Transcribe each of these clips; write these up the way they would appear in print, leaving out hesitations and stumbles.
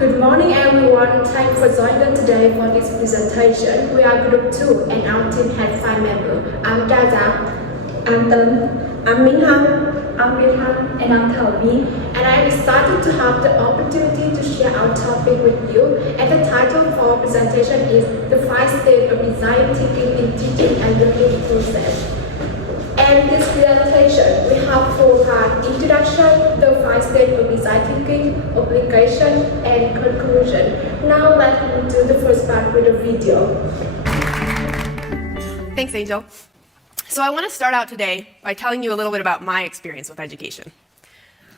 Good morning everyone, thanks for joining us today for this presentation. We are group 2 and our team has 5 members. I'm Jaja, I'm Tân, I'm Minh Hằng, I'm Việt Hằng, and I'm Thảo Vi. And I'm excited to have the opportunity to share our topic with you. And the title for our presentation is The 5 Stages of Design Thinking in Teaching and Learning Process. And this presentation, we have 4 parts: introduction, the 5 stages of design thinking, application, and conclusion. Now let's move to the first part with a video. Thanks, Angel. So I want to start out today by telling you a little bit about my experience with education.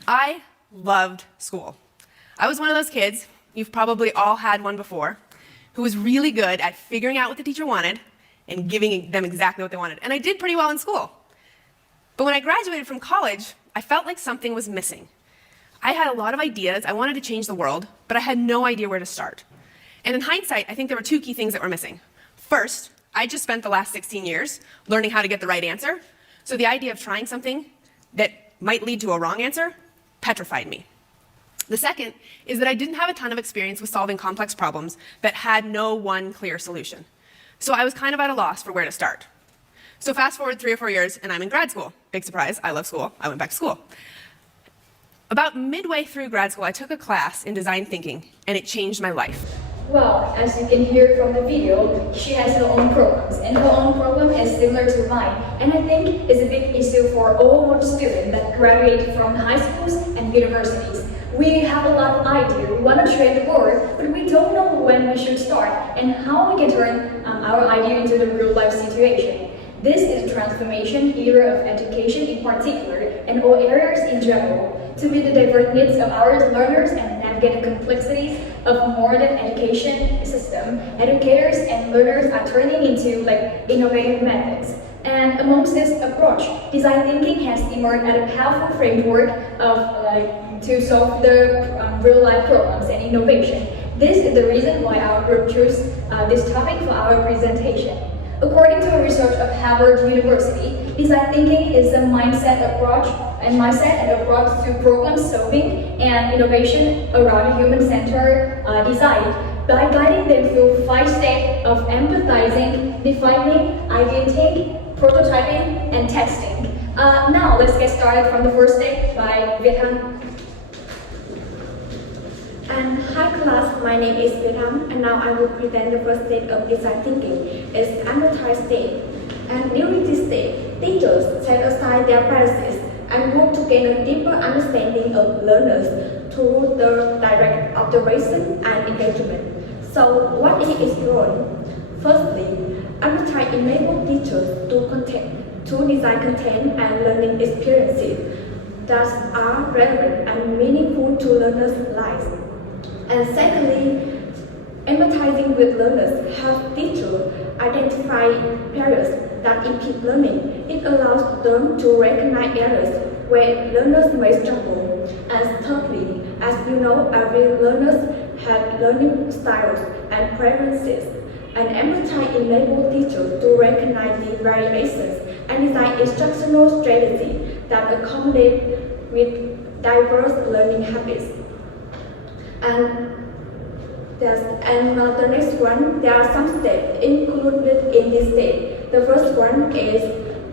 I loved school. I was one of those kids, you've probably all had one before, who was really good at figuring out what the teacher wanted and giving them exactly what they wanted. And I did pretty well in school. But when I graduated from college, I felt like something was missing. I had a lot of ideas, I wanted to change the world, but I had no idea where to start. And in hindsight, I think there were 2 key things that were missing. First, I just spent the last 16 years learning how to get the right answer, so the idea of trying something that might lead to a wrong answer petrified me. The second is that I didn't have a ton of experience with solving complex problems that had no one clear solution. So I was kind of at a loss for where to start. So fast forward 3 or 4 years, and I'm in grad school. Big surprise, I love school. I went back to school. About midway through grad school, I took a class in design thinking, and it changed my life. Well, as you can hear from the video, she has her own programs, and her own program is similar to mine. And I think it's a big issue for all students that graduate from high schools and universities. We have a lot of ideas, we want to train the world, but we don't know when we should start and how we can turn our idea into the real life situation. This is a transformation era of education in particular, and all areas in general, to meet the diverse needs of our learners and navigate the complexities of modern education system. Educators and learners are turning into innovative methods. And amongst this approach, design thinking has emerged as a powerful framework to solve the real-life problems and innovation. This is the reason why our group chose this topic for our presentation. According to a research of Harvard University, design thinking is a mindset approach to problem solving and innovation around human-centered design by guiding them through 5 steps of empathizing, defining, ideating, prototyping, and testing. Now let's get started from the first step by Việt Hằng. And hi class, my name is Việt Hằng, and now I will present the first stage of design thinking. It's amortized state. And during this stage, teachers set aside their biases and work to gain a deeper understanding of learners through the direct observation and engagement. So what is its role? Firstly, amortize enables teachers to design content and learning experiences that are relevant and meaningful to learners' lives. And secondly, empathizing with learners helps teachers identify barriers that impede learning. It allows them to recognize areas where learners may struggle. And thirdly, as you know, every learner has learning styles and preferences. And empathy enables teachers to recognize the variations and design instructional strategies that accommodate with diverse learning habits. And the next one, there are some steps included in this step. The first one is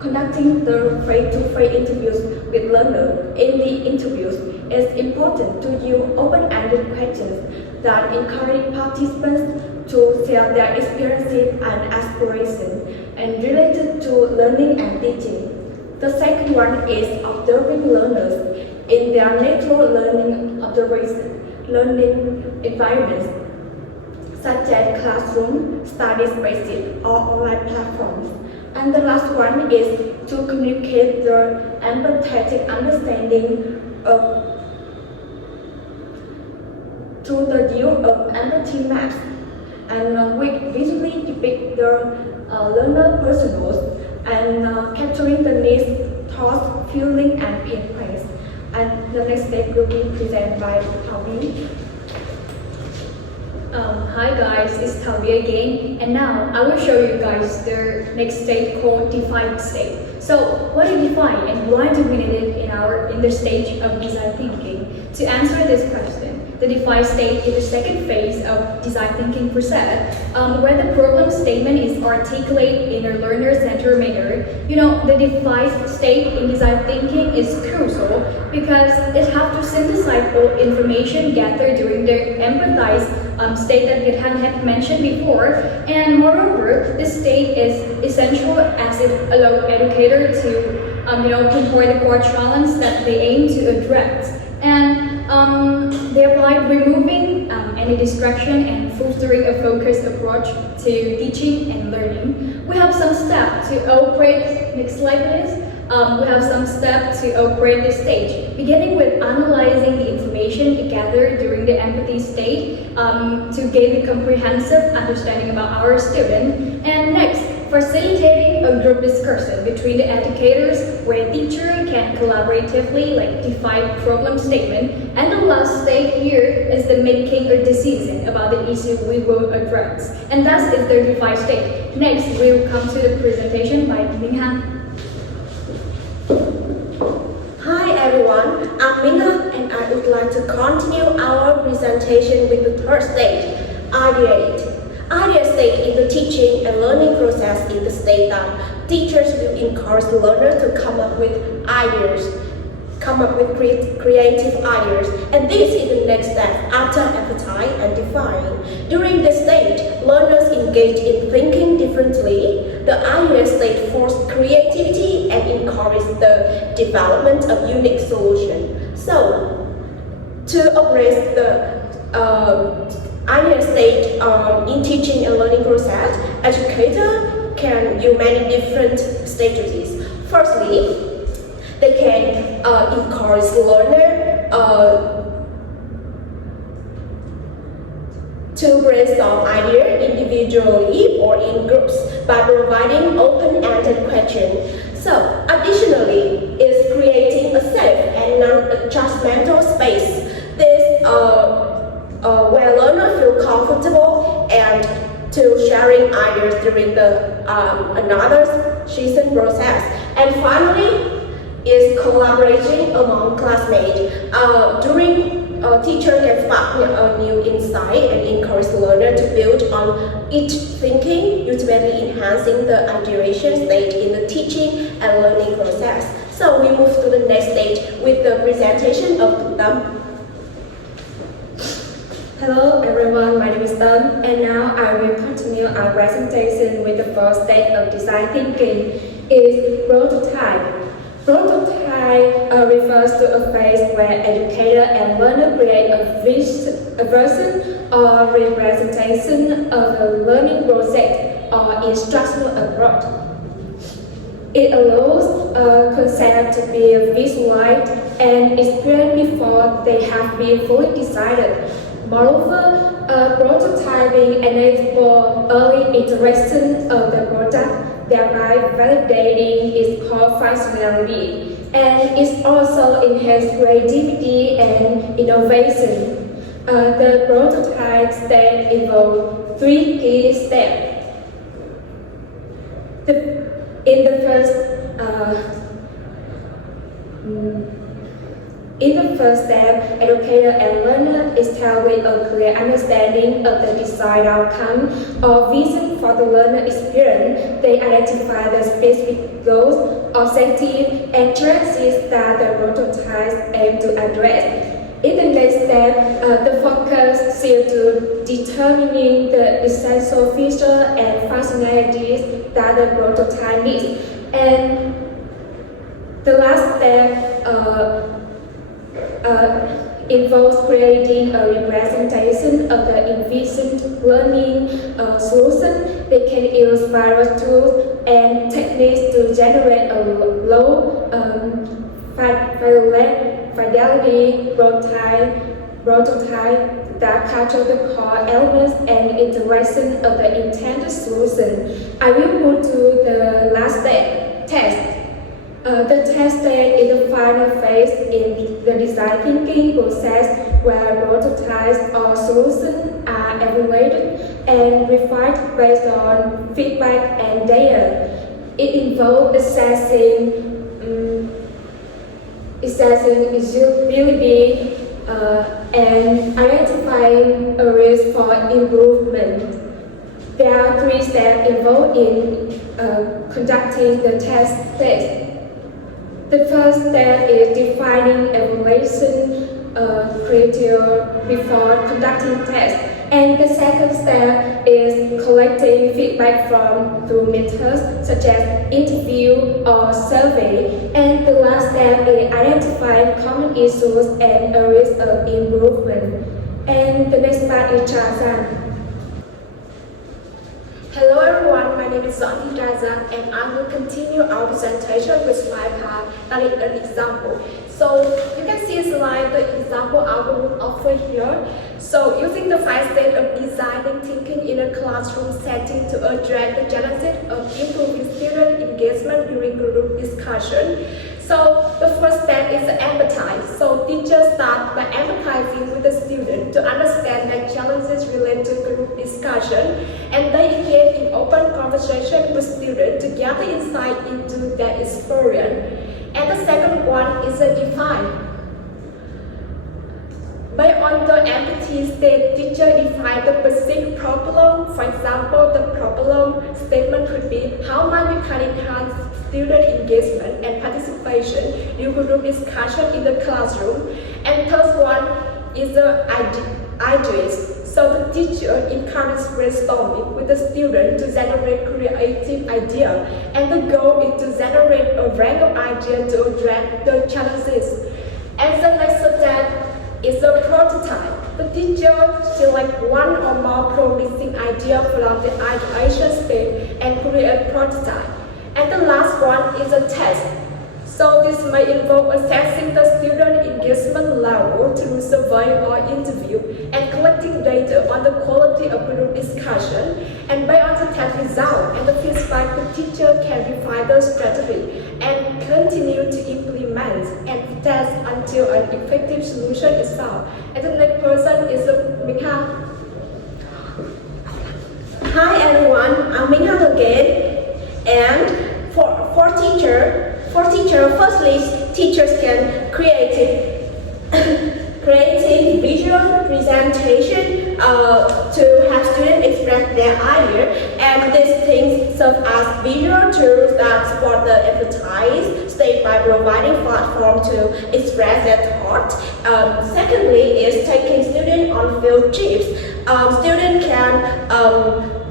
conducting the face-to-face interviews with learners. In the interviews, it's important to use open-ended questions that encourage participants to share their experiences and aspirations and related to learning and teaching. The second one is observing learners in their natural learning learning environments, such as classroom, study spaces, or online platforms. And the last one is to communicate the empathetic understanding through the use of empathy maps, and which visually depict the learner personas and capturing the needs, thoughts, feelings, and pain points. And the next step will be presented by Thảo Vi. Hi guys, it's Thảo Vi again, and now I will show you guys the next state called define state. So, what is define and why do we need it in the stage of design thinking? To answer this question, the defined state is the second phase of design thinking process, where the problem statement is articulated in a learner-centered manner. The defined state in design thinking is crucial because it helps to synthesize all information gathered during the empathized state that Githan had mentioned before. And moreover, this state is essential as it allows educators to pinpoint the core challenge that they aim to address, and thereby removing any distraction and fostering a focused approach to teaching and learning. We have some steps to operate. Next slide, please. We have some steps to operate this stage, beginning with analyzing the information gathered during the empathy state to gain a comprehensive understanding about our student. And next, facilitating a group discussion between the educators where teacher can collaboratively define problem statement. And the last stage here is the making a decision about the issue we will address. And that is the defined state. Next, we will come to the presentation by Minghan. Hi everyone, I'm Minha and I would like to continue our presentation with the third stage, ideate. Ideate stage is the teaching and learning process in the state that teachers will encourage the learner to come up with ideas, come up with creative ideas, and this is the next step after empathize and define. During this stage, learners engage in thinking differently. The ideate stage fosters creativity and encourages the development of unique solutions. So, to address the ideate stage in teaching and learning process, educators can use many different strategies. Firstly, they can encourage learner to brainstorm ideas individually or in groups by providing open-ended questions. So, additionally, is creating a safe and non-judgmental space. This where learners feel comfortable and to sharing ideas during the another season process. And finally, is collaboration among classmates. During teacher can spark a new insight and encourage the learner to build on each thinking, ultimately enhancing the iteration stage in the teaching and learning process. So we move to the next stage with the presentation of Tam. Hello everyone, my name is Tam, and now I will continue our presentation with the first stage of design thinking, is prototype. Prototype refers to a phase where educator and learner create a version or representation of a learning project or instructional approach. It allows a concept to be visualized and experienced before they have been fully decided. Moreover, prototyping enables early iteration of the product, thereby validating its core functionality, and it also enhances creativity and innovation. The prototype stage involves three key steps. In the first step, educator and learner establish a clear understanding of the desired outcome or vision for the learner experience. They identify the specific goals, objectives, and challenges that the prototype aims to address. In the next step, the focus shifts to determining the essential features and functionalities that the prototype needs. And the last step involves creating a representation of the envisioned learning solution. They can use various tools and techniques to generate a low fidelity prototype that captures the core elements and interaction of the intended solution. I will move to the last step, test. The test stage is the final phase in the design thinking process where prototypes or solutions are evaluated and refined based on feedback and data. It involves assessing usability, and identifying areas for improvement. There are 3 steps involved in conducting the test phase. The first step is defining evaluation criteria before conducting tests, and the second step is collecting feedback through methods such as interview or survey, and the last step is identifying common issues and areas of improvement. And the next part is Chazan. Hello everyone, my name is Zanti Raza and I will continue our presentation with my part, that is an example. So you can see slide the example I will offer here. So using the 5 steps of designing thinking in a classroom setting to address the challenges of improving student engagement during group discussion. So the first step is empathize. So teachers start by empathizing with the student to understand their challenges related to group discussion, and they engage in open conversation with students to gather insight into their experience. And the second one is define. Based on the empathy state, teacher define the specific problem. For example, the problem statement could be how might we can enhance student engagement and participation in group discussion in the classroom. And third one is the ideas. So the teacher encourages brainstorming with the student to generate creative idea, and the goal is to generate a range of ideas to address the challenges. And the next step is a prototype. The teacher select one or more promising idea from the ideation stage and create a prototype. And the last one is a test. So this may involve assessing the student engagement level through survey or interview and collecting data on the quality of group discussion. And based on the test result and the feedback, the teacher can refine the strategy and continue to implement and test until an effective solution is found. And the next person is Mingha. Hi everyone, I'm Mingha again. And for teacher, firstly, teachers can create visual presentation to have students express their idea, and these things serve as visual tools that support the empathize state by providing platform to express their thoughts. Secondly is taking students on field trips. Students can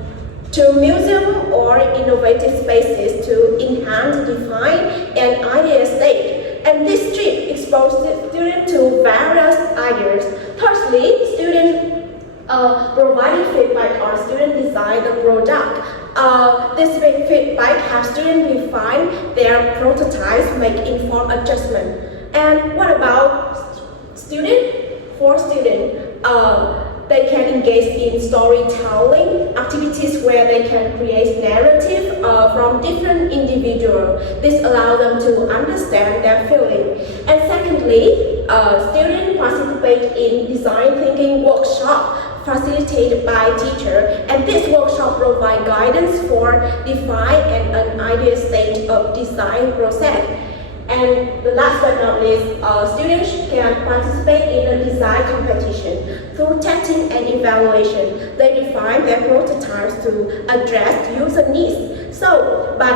to museum or innovative spaces to enhance, define, and idea state. And this trip exposes students to various ideas. Thirdly, students providing feedback on student design the product. This feedback helps students refine their prototypes, make informed adjustment. And what about student? For student, they can engage in storytelling activities where they can create narrative from different individuals. This allows them to understand their feeling. And secondly, students participate in design thinking workshop facilitated by teacher. And this workshop provide guidance for define and an idea stage of design process. And the last but not least, students can participate in a design competition. Through testing and evaluation, they define their prototypes to address user needs. So, by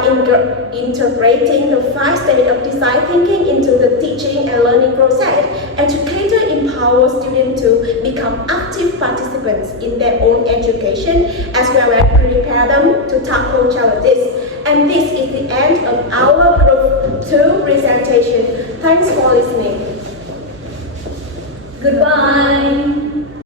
integrating the 5 stages of design thinking into the teaching and learning process, educators empower students to become active participants in their own education, as well as prepare them to tackle challenges. And this is the end of our Group 2 presentation. Thanks for listening. Goodbye.